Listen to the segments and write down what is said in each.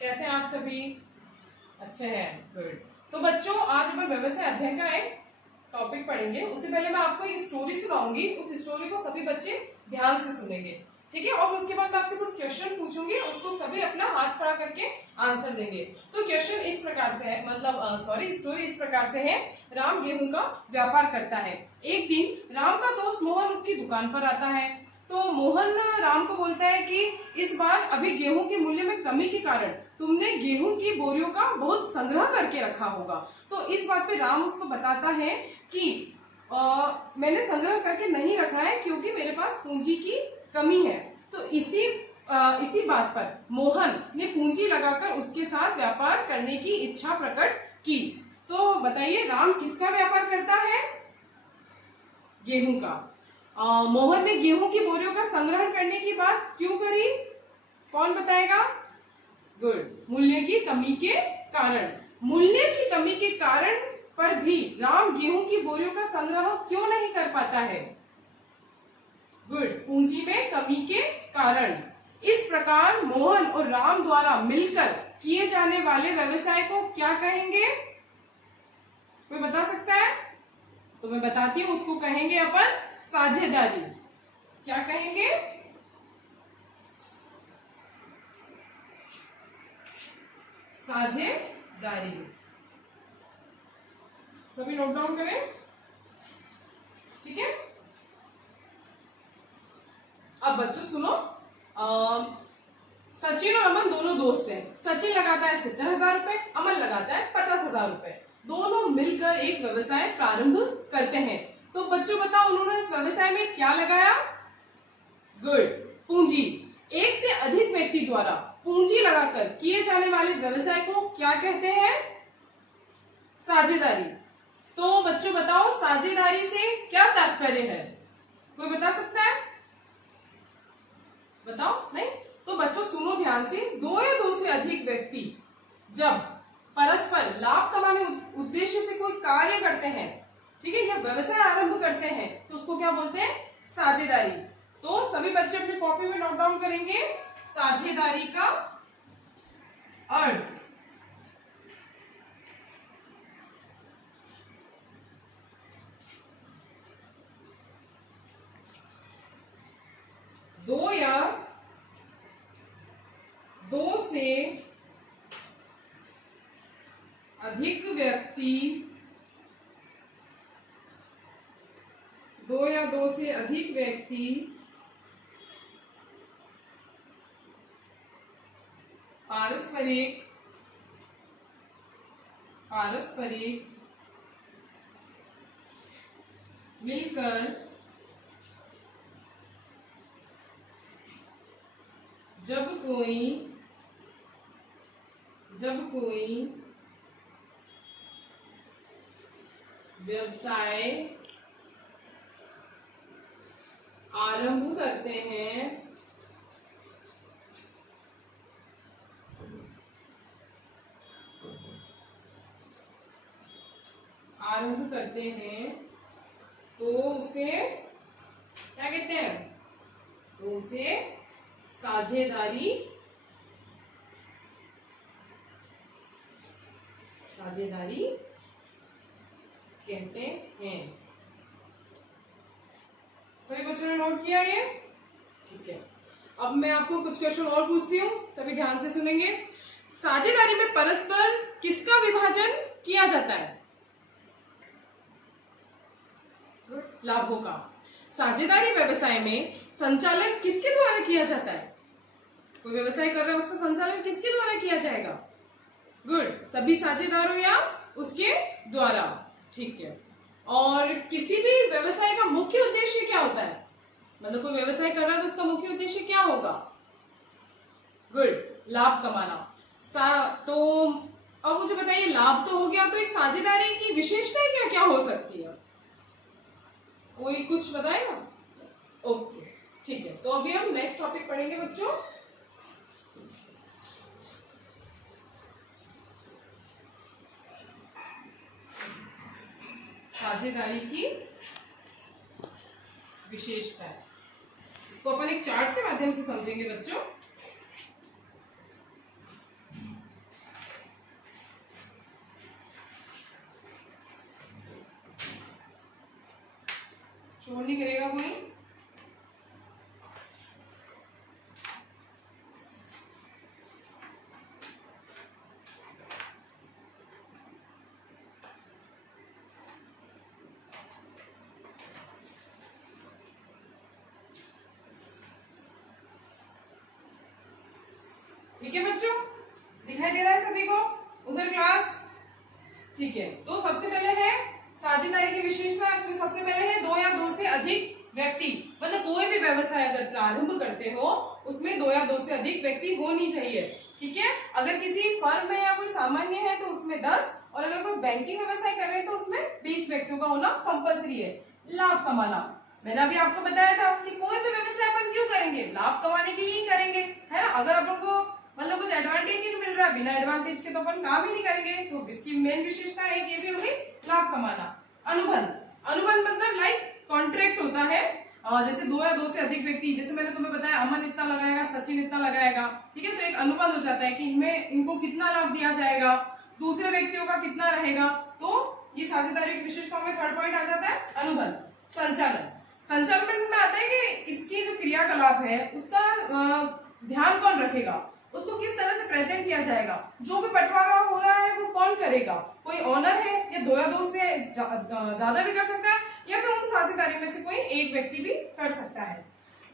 कैसे हैं आप सभी? अच्छे हैं, गुड। तो बच्चों आज अपन व्यवसाय अध्ययन का एक टॉपिक पढ़ेंगे। उससे पहले मैं आपको एक स्टोरी सुनाऊंगी, उस स्टोरी को सभी बच्चे ध्यान से सुनेंगे, ठीक है? और उसके बाद मैं आपसे कुछ क्वेश्चन पूछूंगी, उसको सभी अपना हाथ खड़ा करके आंसर देंगे। तो क्वेश्चन इस प्रकार से है, स्टोरी इस प्रकार से है। राम गेहूं का व्यापार करता है। एक दिन राम का दोस्त मोहन उसकी दुकान पर आता है। तो मोहन राम को बोलता है कि इस बार अभी गेहूं के मूल्य में कमी के कारण तुमने गेहूं की बोरियों का बहुत संग्रह करके रखा होगा। तो इस बात पे राम उसको बताता है कि मैंने संग्रह करके नहीं रखा है क्योंकि मेरे पास पूंजी की कमी है। तो इसी बात पर मोहन ने पूंजी लगाकर उसके साथ व्यापार करने की इच्छा प्रकट की। तो बताइए राम किसका व्यापार करता है? गेहूं का। मोहन ने गेहूं की बोरियों का संग्रहण करने की बात क्यों करी? कौन बताएगा? गुड, मूल्य की कमी के कारण। मूल्य की कमी के कारण पर भी राम गेहूं की बोरियों का संग्रह क्यों नहीं कर पाता है? गुड, पूंजी में कमी के कारण। इस प्रकार मोहन और राम द्वारा मिलकर किए जाने वाले व्यवसाय को क्या कहेंगे? कोई बता सकता है? तो मैं बताती हूं, उसको कहेंगे अपन साझेदारी। क्या कहेंगे? साझेदारी। सभी नोट डाउन करें, ठीक है? अब बच्चों सुनो, सचिन और अमन दोनों दोस्त हैं। सचिन लगाता है 70,000 रुपए, अमन लगाता है 50,000 रुपए। दोनों मिलकर एक व्यवसाय प्रारंभ करते हैं। तो बच्चों बताओ उन्होंने इस व्यवसाय में क्या लगाया? गुड, पूंजी। एक से अधिक व्यक्ति द्वारा पूंजी लगाकर किए जाने वाले व्यवसाय को क्या कहते हैं? साझेदारी। तो बच्चों बताओ साझेदारी से क्या तात्पर्य है? कोई बता सकता है? बताओ। नहीं? तो बच्चों सुनो ध्यान से, दो या दो से अधिक व्यक्ति जब परस्पर लाभ कमाने उद्देश्य से कोई कार्य करते हैं, ठीक है, या व्यवसाय आरंभ करते हैं, तो उसको क्या बोलते हैं? साझेदारी। तो सभी बच्चे अपनी कॉपी में नोट डाउन करेंगे साझेदारी का अर्थ। दो या दो से अधिक व्यक्ति, दो या दो से अधिक व्यक्ति पारस्परिक मिलकर जब कोई व्यवसाय आरंभ करते हैं तो उसे क्या कहते हैं? तो उसे साझेदारी कहते हैं। सभी बच्चों ने नोट किया ये? ठीक है। अब मैं आपको कुछ क्वेश्चन और पूछती हूँ, सभी ध्यान से सुनेंगे। साझेदारी में परस्पर किसका विभाजन किया जाता है? लाभों का। साझेदारी व्यवसाय में संचालन किसके द्वारा किया जाता है? कोई व्यवसाय कर रहा है, उसका संचालन किसके द्वारा किया जाएगा? गुड, सभी साझेदारों या उसके द्वारा, ठीक है। और किसी भी व्यवसाय का मुख्य उद्देश्य क्या होता है? मतलब कोई व्यवसाय कर रहा है तो उसका मुख्य उद्देश्य क्या होगा? गुड, लाभ कमाना। तो अब मुझे बताइए, लाभ तो हो गया, तो एक साझेदारी की विशेषताएं क्या क्या हो सकती है? कोई कुछ बताएगा? ओके, ठीक है। तो अभी हम नेक्स्ट टॉपिक पढ़ेंगे बच्चों। साझेदारी की विशेषता है, इसको अपन एक चार्ट के माध्यम से समझेंगे बच्चों। शोर नहीं करेगा कोई। ठीक है बच्चों, दिखाई दे रहा है सभी को उधर क्लास? ठीक है, तो सबसे पहले है साझेदारी की विशेषता। इसमें सबसे पहले है दो या दो से अधिक व्यक्ति, मतलब कोई भी व्यवसाय अगर प्रारंभ करते हो उसमें दो या दो से अधिक व्यक्ति होनी चाहिए। ठीक है, अगर किसी फर्म में या कोई सामान्य है तो उसमें 10, और अगर कोई बैंकिंग व्यवसाय कर रहे हैं तो उसमें 20 व्यक्तियों का होना कंपलसरी है। लाभ कमाना, मैंने अभी आपको बताया था कि कोई भी व्यवसाय अपन क्यों करेंगे, लाभ कमाने के लिए ही करेंगे, है ना। अगर अपन को मतलब कुछ एडवांटेज ही मिल रहा है, बिना एडवांटेज के तो अपन काम ही नहीं करेंगे। तो इसकी मेन विशेषता एक ये भी होगी, लाभ कमाना। अनुबंध, अनुबंध मतलब लाइक कॉन्ट्रैक्ट होता है, जैसे दो या दो से अधिक व्यक्ति, जैसे मैंने तुम्हें बताया अमन इतना लगाएगा, सचिन इतना लगाएगा, ठीक है, तो एक अनुबंध हो जाता है कि इनमें इनको कितना लाभ दिया जाएगा, दूसरे व्यक्तियों का कितना रहेगा। तो ये साझेदारी की विशेषताओं में थर्ड पॉइंट आ जाता है अनुबंध। संचालन, संचालन में आता है कि इसकी जो क्रियाकलाप है उसका ध्यान कौन रखेगा, उसको किस तरह से प्रेजेंट किया जाएगा, जो भी बंटवारा हो रहा है वो कौन करेगा, कोई ऑनर है या दो या दो से ज्यादा भी कर सकता है, या फिर उन साझेदारी में से कोई एक व्यक्ति भी कर सकता है।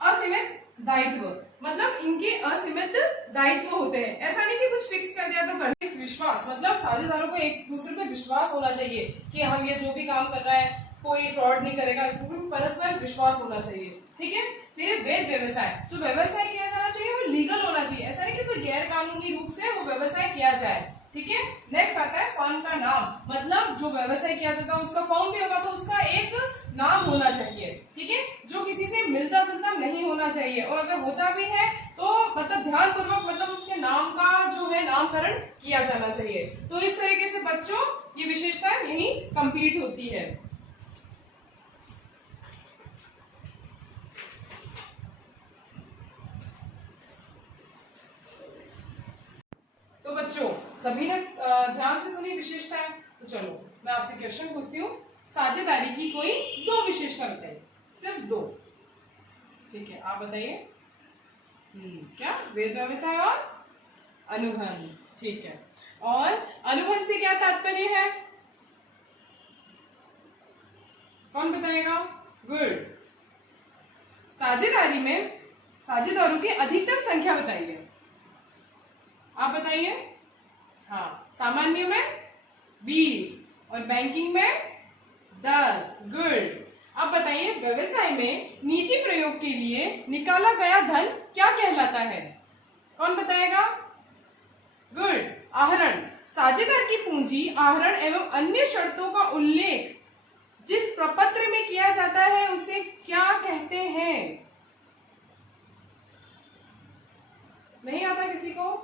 असीमित दायित्व, मतलब इनके असीमित दायित्व होते हैं, ऐसा नहीं कि कुछ फिक्स कर दिया तो कर। विश्वास, मतलब साझेदारों को एक दूसरे पे विश्वास होना चाहिए कि हम ये जो भी काम कर रहा है कोई फ्रॉड नहीं करेगा, इसमें परस्पर विश्वास होना चाहिए। ठीक है, फिर वैध व्यवसाय, जो व्यवसाय किया जाना चाहिए वो लीगल होना चाहिए, ऐसा नहीं कि कोई गैर कानूनी रूप से वो व्यवसाय किया जाए। ठीक है, नेक्स्ट आता है फर्म का नाम, मतलब जो व्यवसाय किया जाता है उसका फर्म भी होगा तो उसका एक नाम होना चाहिए। ठीक है, जो किसी से मिलता जुलता नहीं होना चाहिए, और अगर होता भी है तो मतलब ध्यानपूर्वक, मतलब उसके नाम का जो है नामकरण किया जाना चाहिए। तो इस तरीके से बच्चों ये विशेषता यही कंप्लीट होती है। तो बच्चों सभी ने ध्यान से सुनी विशेषताएं, तो चलो मैं आपसे क्वेश्चन पूछती हूँ, साझेदारी की कोई दो विशेषता बताइए, सिर्फ दो। ठीक है, आप बताइए। क्या? वैध व्यवसाय और अनुबंध। ठीक है, और अनुबंध से क्या तात्पर्य है, कौन बताएगा? गुड। साझेदारी में साझेदारों की अधिकतम संख्या बताइए, आप बताइए। हाँ, सामान्य में 20 और बैंकिंग में 10। गुड। अब बताइए व्यवसाय में निजी प्रयोग के लिए निकाला गया धन क्या कहलाता है, कौन बताएगा? गुड, आहरण। साझेदार की पूंजी, आहरण एवं अन्य शर्तों का उल्लेख जिस प्रपत्र में किया जाता है उसे क्या कहते हैं? नहीं आता किसी को?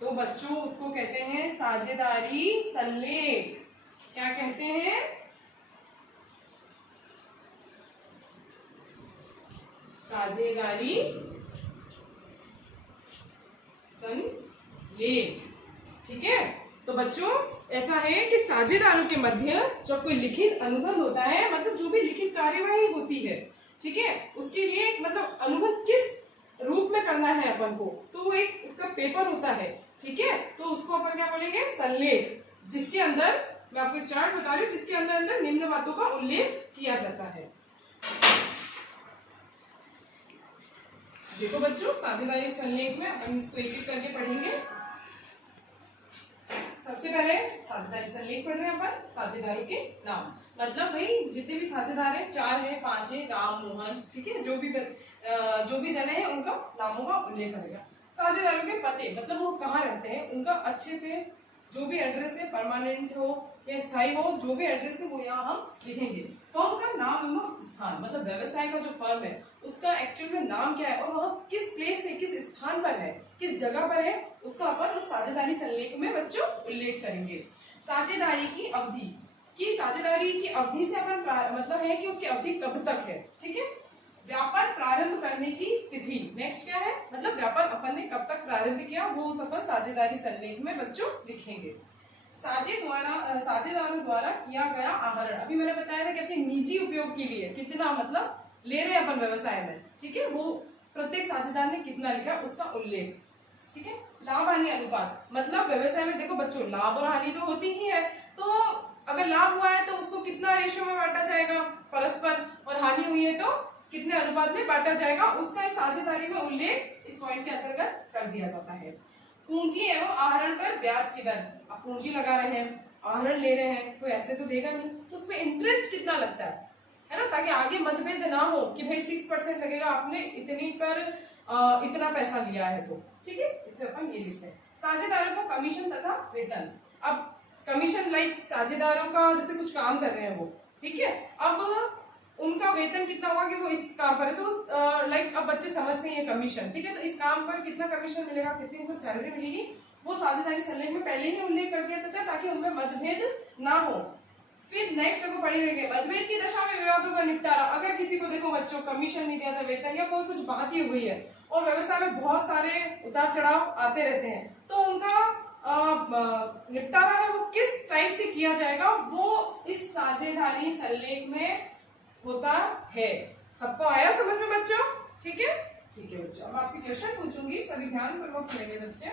तो बच्चों उसको कहते हैं साझेदारी संलेख। क्या कहते हैं? साझेदारी संलेख। ठीक है, तो बच्चों ऐसा है कि साझेदारों के मध्य जब कोई लिखित अनुबंध होता है, मतलब जो भी लिखित कार्यवाही होती है, ठीक है, उसके लिए एक मतलब अनुबंध किस रूप में करना है अपन को, तो वो एक उसका पेपर होता है। ठीक है, तो उसको अपन क्या बोलेंगे? संलेख, जिसके अंदर मैं आपको एक चार्ट बता रही हूँ, जिसके अंदर अंदर निम्न बातों का उल्लेख किया जाता है। देखो बच्चों, साझेदारी संलेख में अपन इसको एक एक करके पढ़ेंगे। सबसे पहले साझेदारी संलेख पढ़ रहे हैं अपन। साझेदारों के नाम, मतलब भाई जितने भी साझेदार हैं, 4 है 5 है, राम मोहन, ठीक है, जो भी जने हैं उनका नामों का उल्लेख करेगा। साझेदारों के पते, मतलब वो कहाँ रहते हैं, उनका अच्छे से जो भी एड्रेस है, परमानेंट हो या स्थायी हो, जो भी एड्रेस है वो यहाँ हम लिखेंगे। फर्म का नाम एवं स्थान, मतलब व्यवसाय का जो फर्म है उसका एक्चुअल में नाम क्या है और वह किस प्लेस पे, किस स्थान पर है, किस जगह पर है, उसका अपन उस साझेदारी संलेख में बच्चों उल्लेख करेंगे। साझेदारी की अवधि, कि साझेदारी की अवधि से अपन मतलब है कि उसकी अवधि कब तक है। ठीक है, व्यापार प्रारंभ करने की तिथि, नेक्स्ट क्या है, मतलब व्यापार अपन ने कब तक प्रारंभ किया वो उस अपन साझेदारी संलेख में बच्चों लिखेंगे। साझेदारों द्वारा किया गया आहरण। अभी मैंने बताया था कि अपने निजी उपयोग के लिए कितना मतलब ले रहे हैं अपन व्यवसाय में, ठीक है, वो प्रत्येक साझेदार ने कितना लिखा उसका उल्लेख, ठीक है। लाभ हानि अनुपात मतलब व्यवसाय में देखो बच्चों लाभ और हानि तो होती ही है, तो अगर लाभ हुआ है तो उसको कितना रेशियो में बांटा जाएगा परस्पर, और हानि हुई है तो कितने अनुपात में बांटा जाएगा, उसका इस साझेदारी में उल्लेख इस पॉइंट के अंतर्गत कर दिया जाता है। पूंजी एवं आहरण पर ब्याज की दर, आप पूंजी लगा रहे हैं, आहरण ले रहे हैं, कोई ऐसे तो देगा नहीं, तो उसमें इंटरेस्ट कितना लगता है ना, ताकि आगे मतभेद ना हो कि भाई 6% लगेगा, आपने इतनी पर इतना पैसा लिया है, तो ठीक है, इससे अपन ये लिखते हैं। साझेदारों को कमीशन तथा वेतन, अब कमीशन लाइक साझेदारों का जैसे कुछ काम कर रहे हैं वो, ठीक है, अब उनका वेतन कितना होगा कि वो इस काम पर है, तो लाइक अब बच्चे समझते हैं ये कमीशन, ठीक है, तो इस काम पर कितना कमीशन मिलेगा, कितनी उनको सैलरी मिलेगी, वो साझेदारी संलेख में पहले ही उल्लेख कर दिया जाता है ताकि उनमें मतभेद ना हो। फिर नेक्स्ट को पढ़ी रहेंगे मतभेद की दशा में विवादों का निपटारा। अगर किसी को देखो बच्चों कमीशन नहीं दिया था, वेतन या कोई कुछ बात ही हुई है और व्यवसाय में बहुत सारे उतार चढ़ाव आते रहते हैं, तो उनका निपटारा है वो किस टाइप से किया जाएगा, वो इस साझेदारी संलेख में होता है। सबको आया समझ में बच्चों, ठीक है, ठीक है बच्चों। अब आपसे क्वेश्चन पूछूंगी, सभी ध्यान पूर्वक सुनेंगे बच्चे।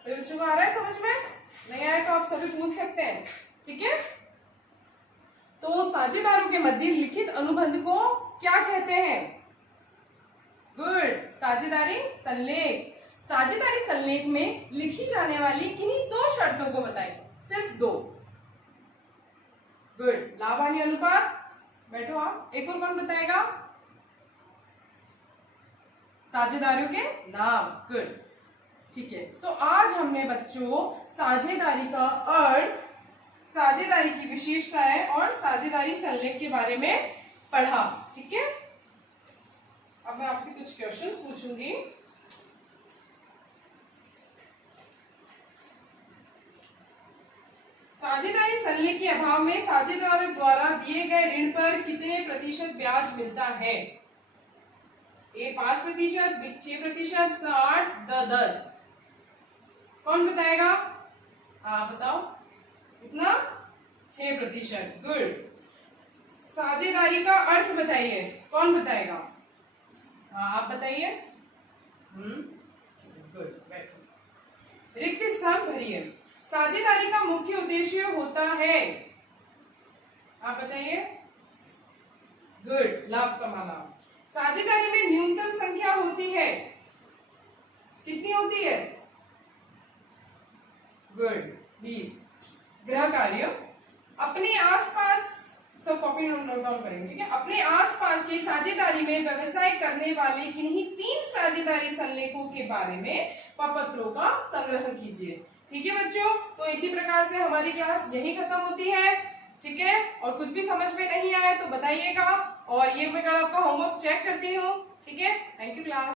सभी बच्चों को आ रहा है समझ में, नहीं आया तो आप सभी पूछ सकते हैं, ठीक है। तो साझेदारों के मध्य लिखित अनुबंध को क्या कहते हैं? गुड, साझेदारी संलेख। साझेदारी संलेख में लिखी जाने वाली किन्हीं दो शर्तों को बताइए, सिर्फ दो। गुड, लाभ हानि अनुपात, बैठो आप, एक और कौन बताएगा? साझेदारों के नाम, गुड, ठीक है। तो आज हमने बच्चों साझेदारी का अर्थ, साझेदारी की विशेषताएं और साझेदारी संलेख के बारे में पढ़ा, ठीक है। अब मैं आपसे कुछ क्वेश्चंस पूछूंगी। साझेदारी संलेख के अभाव में साझेदारों द्वारा दिए गए ऋण पर कितने प्रतिशत ब्याज मिलता है? ए 5%, बी 6%, 60, 10। कौन बताएगा? हाँ बताओ, कितना? 6%, गुड। साझेदारी का अर्थ बताइए, कौन बताएगा? हाँ आप बताइए। गुड, बैठो। रिक्त स्थान भरिए। साझेदारी का मुख्य उद्देश्य होता है, आप बताइए। गुड, लाभ कमाना। साझेदारी में न्यूनतम संख्या होती है, कितनी होती है? गुड, 20। गृह कार्य, अपने आसपास, सब कॉपी नोट डाउन करेंगे, ठीक है। अपने आसपास के साझेदारी में व्यवसाय करने वाले किन्हीं 3 साझेदारी संलेखों के बारे में प्रपत्रों का संग्रह कीजिए, ठीक है बच्चों। तो इसी प्रकार से हमारी क्लास यही खत्म होती है, ठीक है। और कुछ भी समझ में नहीं आया तो बताइएगा, और ये मैं कल आपका होमवर्क चेक करती हूँ, ठीक है। Thank you class.